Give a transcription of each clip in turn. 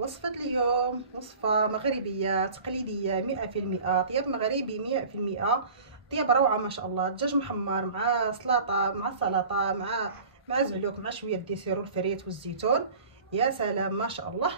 وصفة اليوم وصفة مغربية تقليدية 100%، طياب مغربي 100%، طياب روعة ما شاء الله. دجاج محمر مع سلطة، مع سلطة، مع زعلوك، مع شوية ديسير والفريت والزيتون. يا سلام ما شاء الله.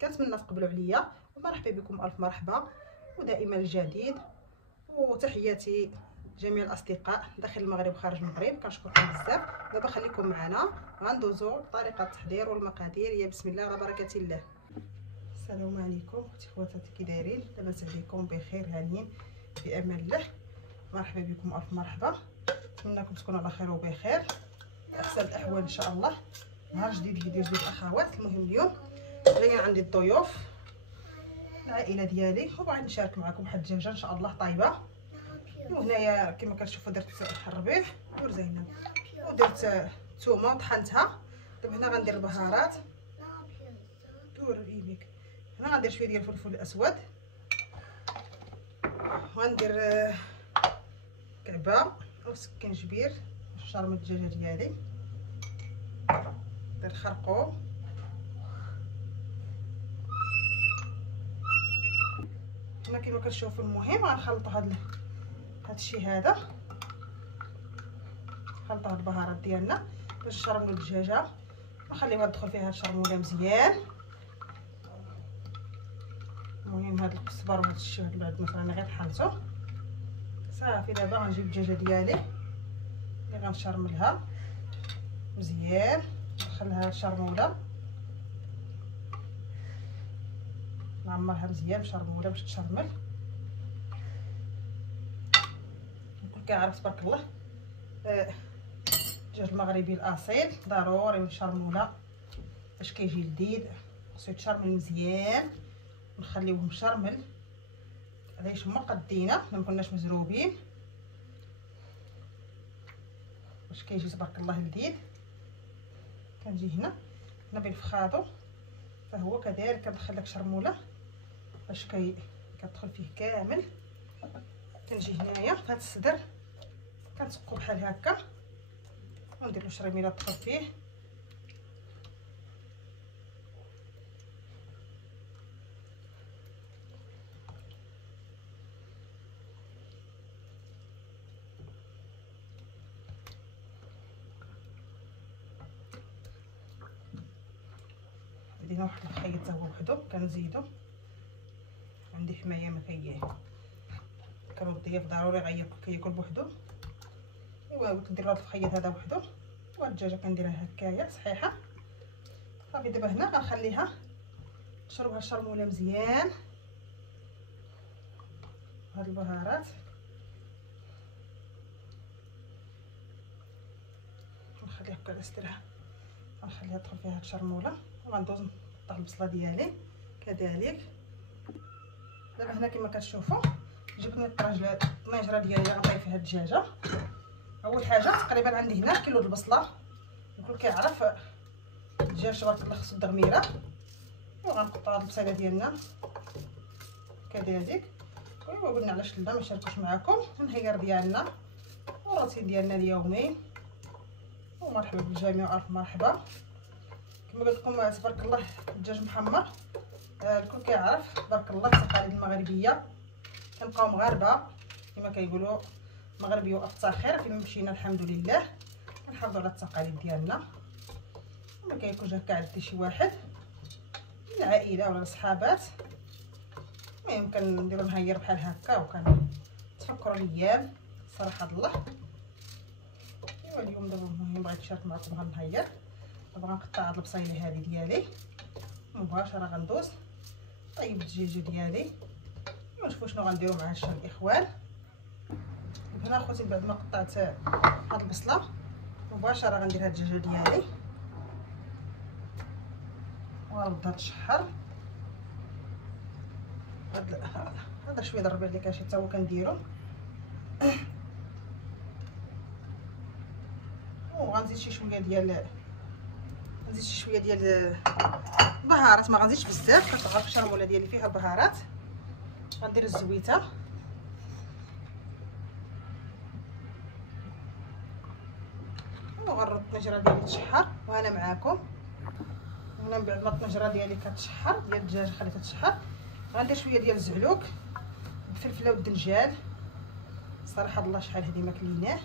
كنتمنى تقبلوا عليا، ومرحبا بكم، الف مرحبا، ودائما الجديد. وتحياتي جميع الاصدقاء داخل المغرب وخارج المغرب، كنشكركم بزاف. دابا خليكم معنا، غندوزو طريقه التحضير والمقادير. يا بسم الله على بركه الله. السلام عليكم اختي خواتاتي، كي دايرين؟ لاباس عليكم؟ بخير هانيين في امان الله. مرحبا بكم، الف مرحبا، نتمنىكم تكونوا على خير وبخير، احسن الاحوال ان شاء الله. نهار جديد، فيديو جديد اخوات. المهم اليوم جايين عندي الضيوف، العائله ديالي، وبغيت نشارك معكم واحد الدجاجه ان شاء الله طايبه. وهنايا كما كتشوفوا درت الربيع ورزينه، ودرت الثومه وطحنتها. دابا هنا غندير البهارات، دور ايديك. هنا غندير شويه ديال الفلفل الاسود، وغندير كعبه او سكنجبير باش نشرم الدجاجه ديالي. ندير خرقوم، هنا كما كتشوفوا. المهم غنخلطوا هاد الشيء هذا، نخلطوا هاد البهارات ديالنا باش نشرموا الدجاجه ونخليوها تدخل فيها الشرموله مزيان. المهم هاد القزبر وهاد الشيء هاد بعد مثلا غير طحنته صافي. دابا غنجيب الدجاجه ديالي اللي غنشرملها مزيان، ندخلها الشرموله، نعمرها مزيان بشرموله باش تشرمل. الكل كيعرف تبارك الله الدجاج المغربي الاصيل ضروري من الشرموله باش كيجي لذيذ. خصو يتشرمل مزيان ونخليوه مشرمل، علاش هما قدينا ما كناش مزروبين باش كيجي تبارك الله لذيذ. كنجي هنا بالفخاذو، فهو كذلك كندخل لك شرموله باش كتدخل فيه كامل. كنجي هنايا في هذا الصدر كنسقو بحال هكا وندير له شريميله تدخل فيه. بدينا واحد الخيط تا هو وحدو كنزيدو، عندي حمايه ما كانوا الضياف ضروري كياكل بوحدو. ايوا كندير هاد الخيط هذا وحدو، والدجاجه كنديرها هكايا صحيحه صافي. دابا هنا غنخليها تشربها الشرموله مزيان. هاد البهارات نخليها هكا نسترها، غنخليها تدخل فيها هاد الشرموله، وغندوز نقطع البصله ديالي كذلك. دابا هنا كما كتشوفوا جبت الطنجره ديالي غنطيب فيها الدجاجه. اول حاجه تقريبا عندي هنا كيلو البصله، الكل كيعرف الدجاج تبارك الله خصو الدغميره. وغنقطعوا هاد البصيله ديالنا كذلك. ايوا قلنا علاش لا ما نشاركوش معكم النهير ديالنا والروتين ديالنا اليومي. ومرحبا بالجميع، الف مرحبا. كما قلت لكم تبارك الله الدجاج محمر، الكل كيعرف تبارك الله التقاليد المغربيه. كنبقاو مغاربه كما كيقولوا، مغربي وافتخر. فين مشينا الحمد لله كنحافظوا على التقاليد ديالنا، وما كيكونش هكا عند شي واحد من العائله ولا الصحابات. المهم كنديروا نهير بحال هكا وكنتفكروا الايام صراحه الله. ايوا اليوم دابا المهم بغيت نشارك معكم هاد النهير. دابا غنقطع هاد البصيله هذه ديالي مباشره، غندوز طيب الدجاجه ديالي ونشوفوا شنو غنديروا مع هادشي الاخوان. هنا اخوتي بعد ما قطعت هاد البصله مباشره غندير هاد الدجاجه ديالي وغنردها تشحر. هذا شويه الربيع اللي كاشي حتى هو كنديرو، وغنزيد شي شويه ديال البهارات. ما غنزيدش بزاف، كتعرف الشرموله ديالي فيها بهارات. غندير الزويته وغنرد الطنجره ديالي تشحر وانا معاكم. هنا من بعد ما الطنجره ديالي كتشحر ديال الدجاج خليتها تشحر، غندير شويه ديال الزعلوك الفلفله والدنجال. صراحه الله شحال هذه ما كليناه،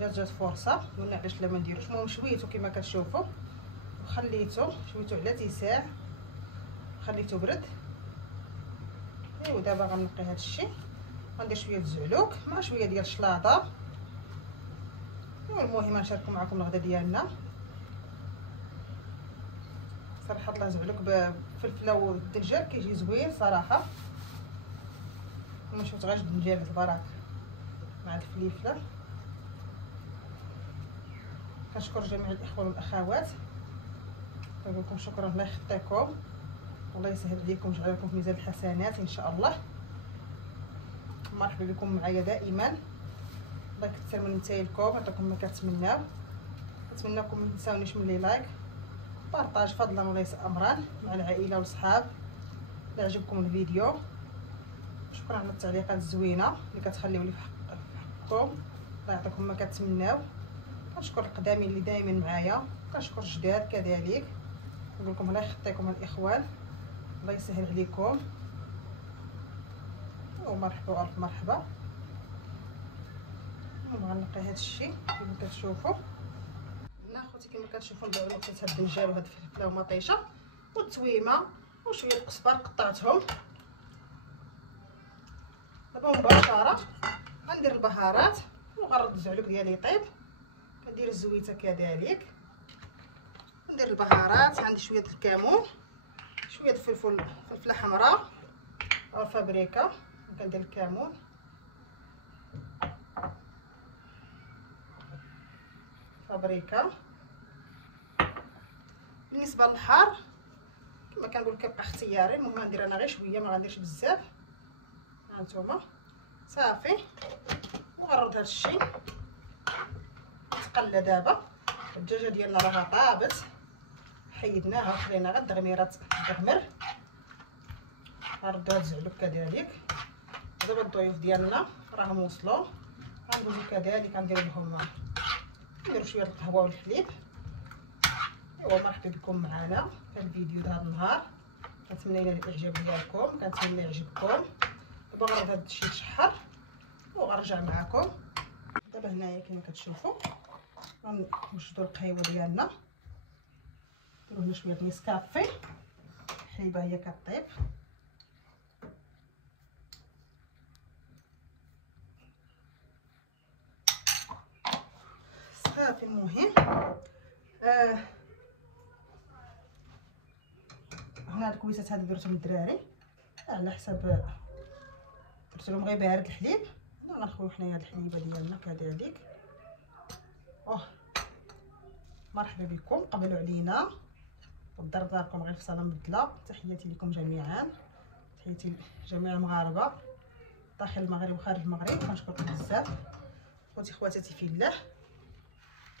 جات فرصه قلنا علاش لا ما نديروش. المهم شويتو كما كتشوفوا وخليته شويتو على تيساع، خليته برد. ايوا دابا غنقي هذا الشيء، غندير شويه الزعلوك مع شويه ديال الشلاضه. المهم نشاركوا معكم الغدا ديالنا. صراحه الله زعلوك بالفلفله والدجاج كيجي زوين صراحه. ما شفت غير الدجاج تبارك مع الفليفله. كنشكر جميع الاخوان والاخوات، كنقول لكم شكرا، الله يخطيكم والله يسهل عليكم ويجعل لكم في ميزان الحسنات ان شاء الله. مرحبا بكم معايا دائما، الله يكثر من نتايلكم عطاكم ما كتمناو. كنتمناكم ما تنساونيش من لي لايك بارطاج فضلا وليس امرا مع العائله والصحاب. الا عجبكم الفيديو شكرا على التعليقات الزوينه اللي كتخليو لي في حقكم، الله يعطيكم ما كتمناو. كنشكر القدامين اللي دائما معايا، كنشكر الجداد كذلك. نقول لكم الله يخطيكم الاخوان، الله يسهل عليكم ومرحبا والف مرحبا. غنقي هذا الشيء كما كتشوفوا. هنا خوتي كما كتشوفوا نديروا نقطه هاد الدنجال وهاد الفلفله ومطيشه والتويمه وشويه القزبر قطعتهم. دابا مباشره غندير البهارات وغنرد الزعلوك ديالي يطيب. كندير الزويته كذلك، ندير البهارات. عندي شويه الكمون، شويه فلفله حمراء او فابريكا. كندير الكمون، فابريكا. بالنسبه للحار كما كنقول كيبقى اختياري، المهم غندير انا غير شويه، ما غنديرش بزاف. ها نتوما صافي. وغنرد هذا الشيء تقلى. دابا الدجاجه ديالنا راها طابت، حيدناها وخلينا غير الدغميره تغمر. غنردو هاد الزعلوك كذلك. دابا الضيوف ديالنا راهم وصلوا، غندوزو كذلك غندير لهم نديرو شويه القهوه والحليب. ايوا مرحبا بكم معنا في الفيديو ديال هذا النهار. كنتمنى ينال الاعجاب ديالكم، كنتمنى يعجبكم. دابا غنرد هاد الشيء يتشحر وغنرجع معكم. دابا هنايا كما كتشوفوا غنوجدوا القهيوه ديالنا. نديرو هنا شويه نيسكافي، الحليبه هي كطيب. صافي. المهم هنا الكويسات هادو درتهم للدراري على حساب، درت لهم غير بارد الحليب. هنا غنخويو حنايا هاد الحليبه ديالنا كذلك. مرحبا بكم، قبلوا علينا ودار داركم غير في صالون بدله. تحياتي لكم جميعا، تحياتي لجميع المغاربه داخل المغرب وخارج المغرب. كنشكركم بزاف خوتي خواتاتي في الله.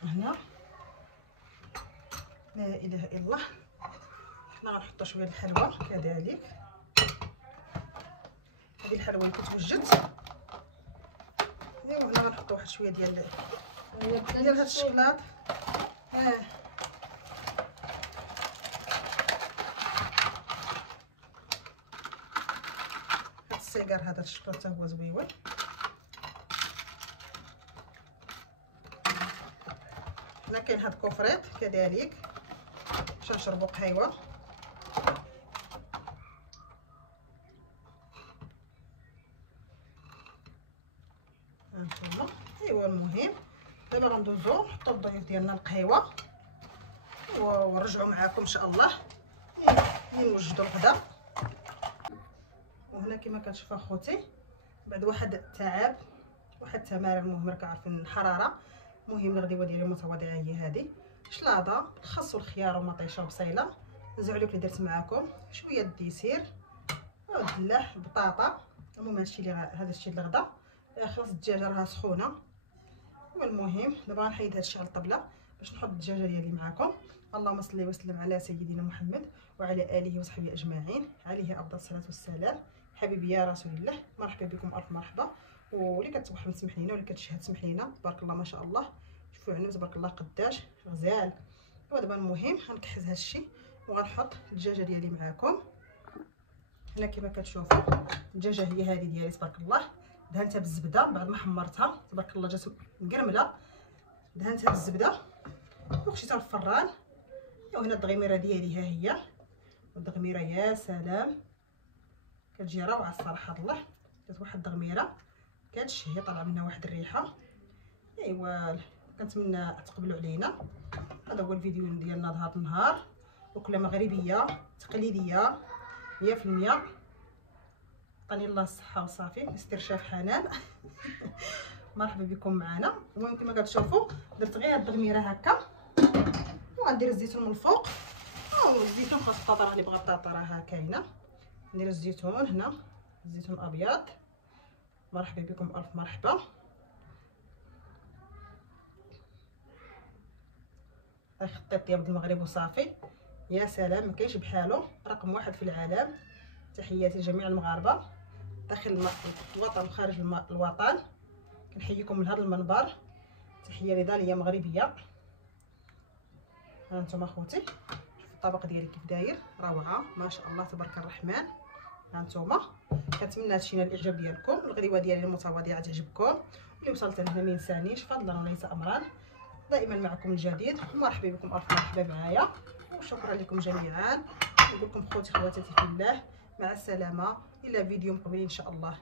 هنا لا اله الا الله. حنا غنحطوا شويه الحلوى كذلك. هذه الحلوى اللي كتوجد. ايوا هنا غنحطوا واحد شويه ديال هاد الشكلاط. هاد السيجار هذا الشكلاط هو زويون. هنا كاين هاد الكوفريط كذلك باش نشربوا قهيوه. هانتوما. ايوا المهم دابا غندوزو نحطو الضيوف ديالنا القهيوه ونرجعوا معكم ان شاء الله ملي نوجدوا الغدا. وهنا كما كتشوفوا اخوتي بعد واحد التعب واحد التمارين، المهم راك عارفين الحراره. المهم الغديوه ديالي المتواضعه هي هذه: شلاضه بالخس والخيار ومطيشه وبصيله، الزعلوك اللي درت معكم، شويه الديسير والدلاح، البطاطا. المهم هذا الشيء الغدا. خلاص الدجاجه راها سخونه. والمهم دابا غنحيد هذا الشيء على الطبله باش نحط الدجاجه ديالي معكم. اللهم صل وسلم على سيدنا محمد وعلى اله وصحبه اجمعين، عليه افضل الصلاه والسلام. حبيبي يا رسول الله، مرحبا بكم الف مرحبا. واللي كتوحم تسمح لينا واللي كتشهد تسمح لينا. تبارك الله ما شاء الله. شوفوا عنب تبارك الله قداش غزال. ودابا المهم غنكحز هذا الشيء وغنحط الدجاجه ديالي معاكم. هنا كما كتشوفوا الدجاجه هي هذه ديالي تبارك الله، دهنتها بالزبده بعد ما حمرتها تبارك الله جات مقرمله، دهنتها بالزبده وخشيتها للفران. وهنا الدغيميره ديالي ها هي، والدغميره يا سلام كتجي روعه الصراحه الله، جات واحد الدغميره كتشهي، طالعه منها واحد الريحه. ايوا كنتمنى تقبلوا علينا. هذا هو الفيديو ديالنا هذا النهار، وكله مغربيه تقليديه 100%. عطاني الله الصحه وصافي. مستر شاف حنان مرحبا بكم معنا. المهم كما كتشوفوا درت غير هاد الدغميره هكا، وغندير الزيتون من الفوق. الزيتون خاص الطاطره اللي بغا الطاطره راه كاينه. ندير الزيتون هنا، الزيتون الابيض. مرحبا بكم الف مرحبا. خطيت ديال المغرب وصافي، يا سلام ما كاينش بحالو، رقم واحد في العالم. تحياتي لجميع المغاربه داخل الوطن وخارج الوطن، كنحييكم من هذا المنبر. تحيه لداليه مغربيه. ها انتم اخوتي الطبق ديالي كيف داير، روعه ما شاء الله تبارك الرحمن. ها انتم كنتمنى هادشي ينال الاعجاب ديالكم، الغديوه ديالي المتواضعه تعجبكم. اللي وصلت لهنا ما ينسانيش فضلا وليس امرا، دائما معكم الجديد. مرحبا بكم الف مرحبا معايا، وشكرا لكم جميعا. نقول لكم خوتي خواتاتي في الله، مع السلامه الى فيديو مقبل ان شاء الله.